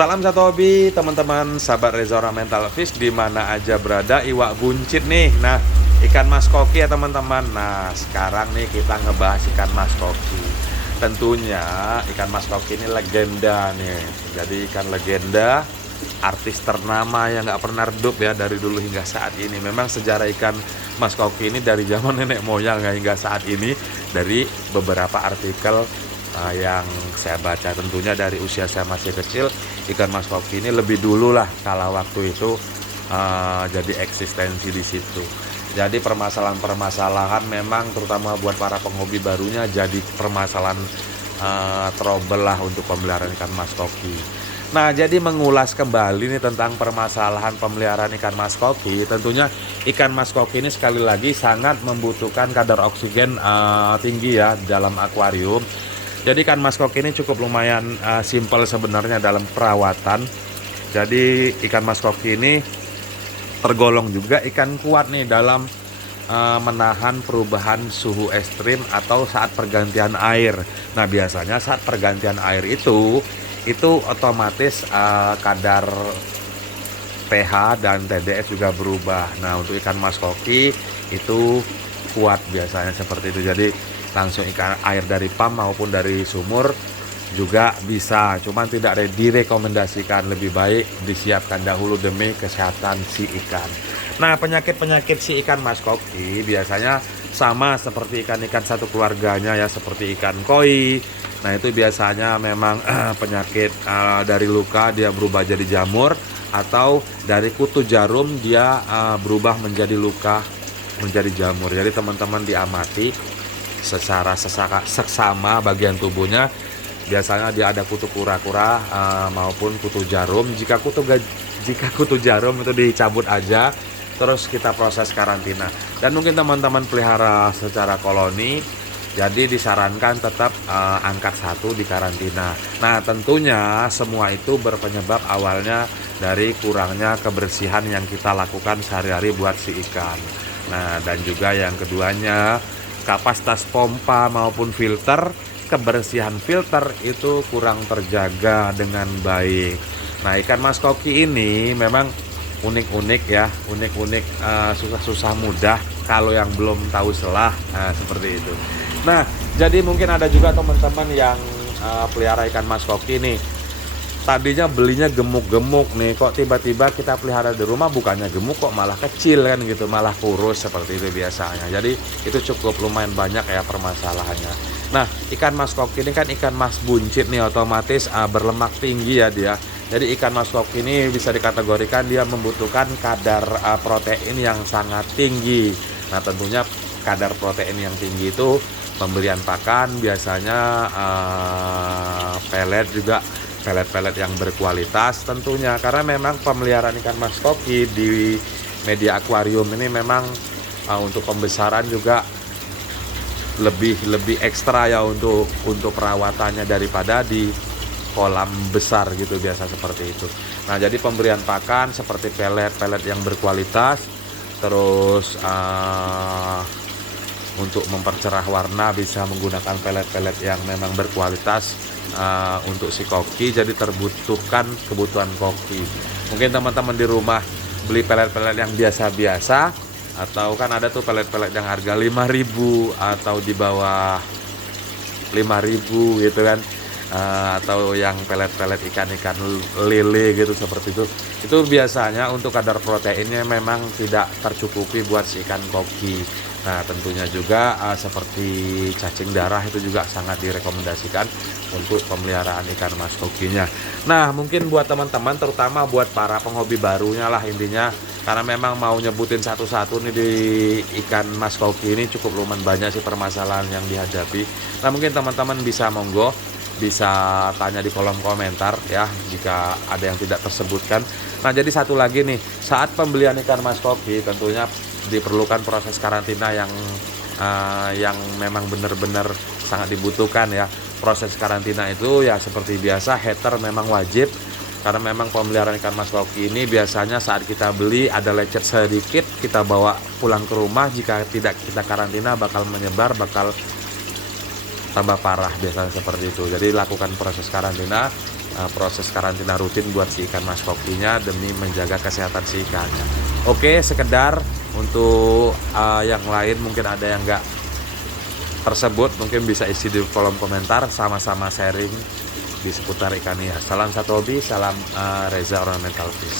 Salam satu hobi teman-teman sahabat Rezora Mental Fish di mana aja berada, iwak buncit nih. Nah, ikan mas koki ya teman-teman. Nah, sekarang nih kita ngebahas ikan mas koki. Tentunya ikan mas koki ini legenda nih. Jadi ikan legenda, artis ternama yang nggak pernah redup ya dari dulu hingga saat ini. Memang sejarah ikan mas koki ini dari zaman nenek moyang ya, hingga saat ini dari beberapa artikel yang saya baca. Tentunya dari usia saya masih kecil, ikan mas koki ini lebih dulu lah kala waktu itu jadi eksistensi di situ. Jadi permasalahan-permasalahan memang terutama buat para penghobi barunya jadi permasalahan trouble lah untuk pemeliharaan ikan mas koki. Nah, jadi mengulas kembali nih tentang permasalahan pemeliharaan ikan mas koki. Tentunya ikan mas koki ini sekali lagi sangat membutuhkan kadar oksigen tinggi ya dalam akuarium. Jadi ikan mas koki ini cukup lumayan simpel sebenarnya dalam perawatan. Jadi ikan mas koki ini tergolong juga ikan kuat nih dalam menahan perubahan suhu ekstrim atau saat pergantian air. Nah, biasanya saat pergantian air itu otomatis kadar pH dan TDS juga berubah. Nah, untuk ikan mas koki itu kuat biasanya seperti itu. Jadi langsung ikan air dari pam maupun dari sumur juga bisa, cuman tidak direkomendasikan, lebih baik disiapkan dahulu demi kesehatan si ikan. Nah, penyakit-penyakit si ikan mas koki biasanya sama seperti ikan-ikan satu keluarganya ya, seperti ikan koi. Nah, itu biasanya memang penyakit dari luka dia berubah jadi jamur, atau dari kutu jarum dia berubah menjadi luka menjadi jamur. Jadi teman-teman diamati secara seksama bagian tubuhnya, biasanya dia ada kutu kura-kura maupun kutu jarum. Jika kutu jarum itu dicabut aja, terus kita proses karantina. Dan mungkin teman-teman pelihara secara koloni, jadi disarankan tetap angkat 1 di karantina. Nah, tentunya semua itu berpenyebab awalnya dari kurangnya kebersihan yang kita lakukan sehari-hari buat si ikan. Nah, dan juga yang keduanya, kapasitas pompa maupun filter, kebersihan filter itu kurang terjaga dengan baik. Nah, ikan mas koki ini memang unik-unik ya, susah-susah mudah kalau yang belum tahu selah, seperti itu. Nah, jadi mungkin ada juga teman-teman yang pelihara ikan mas koki nih, tadinya belinya gemuk-gemuk nih, kok tiba-tiba kita pelihara di rumah bukannya gemuk, kok malah kecil kan gitu, malah kurus seperti itu biasanya. Jadi itu cukup lumayan banyak ya permasalahannya. Nah, ikan mas koki ini kan ikan mas buncit nih, otomatis berlemak tinggi ya dia. Jadi ikan mas koki ini bisa dikategorikan dia membutuhkan kadar protein yang sangat tinggi. Nah, tentunya kadar protein yang tinggi itu pemberian pakan biasanya pelet juga, pelet-pelet yang berkualitas tentunya, karena memang pemeliharaan ikan mas koki di media akuarium ini memang untuk pembesaran juga lebih ekstra ya untuk perawatannya daripada di kolam besar gitu, biasa seperti itu. Nah, jadi pemberian pakan seperti pelet-pelet yang berkualitas, terus untuk mempercerah warna bisa menggunakan pelet-pelet yang memang berkualitas untuk si koki. Jadi terbutuhkan kebutuhan koki. Mungkin teman-teman di rumah beli pelet-pelet yang biasa-biasa, atau kan ada tuh pelet-pelet yang harga 5.000 atau di bawah 5.000 gitu kan, atau yang pelet-pelet ikan-ikan lele gitu seperti itu biasanya untuk kadar proteinnya memang tidak tercukupi buat si ikan koki. Nah, tentunya juga seperti cacing darah itu juga sangat direkomendasikan untuk pemeliharaan ikan mas kokinya. Nah, mungkin buat teman-teman, terutama buat para penghobi barunya lah intinya, karena memang mau nyebutin satu-satu nih di ikan mas koki ini cukup lumayan banyak sih permasalahan yang dihadapi. Nah, mungkin teman-teman bisa bisa tanya di kolom komentar ya jika ada yang tidak tersebutkan. Nah, jadi satu lagi nih, saat pembelian ikan mas koki tentunya diperlukan proses karantina yang memang benar-benar sangat dibutuhkan ya. Proses karantina itu ya seperti biasa, heater memang wajib, karena memang pemeliharaan ikan mas koki ini biasanya saat kita beli ada lecet sedikit, kita bawa pulang ke rumah, jika tidak kita karantina bakal menyebar, bakal tambah parah biasanya seperti itu. Jadi lakukan proses karantina proses karantina rutin buat si ikan mas kokinya demi menjaga kesehatan si ikannya. Oke, sekedar untuk yang lain mungkin ada yang nggak tersebut, mungkin bisa isi di kolom komentar, sama-sama sharing di seputar ikan hias. Salam satu hobi, salam Reza Ornamental Fish.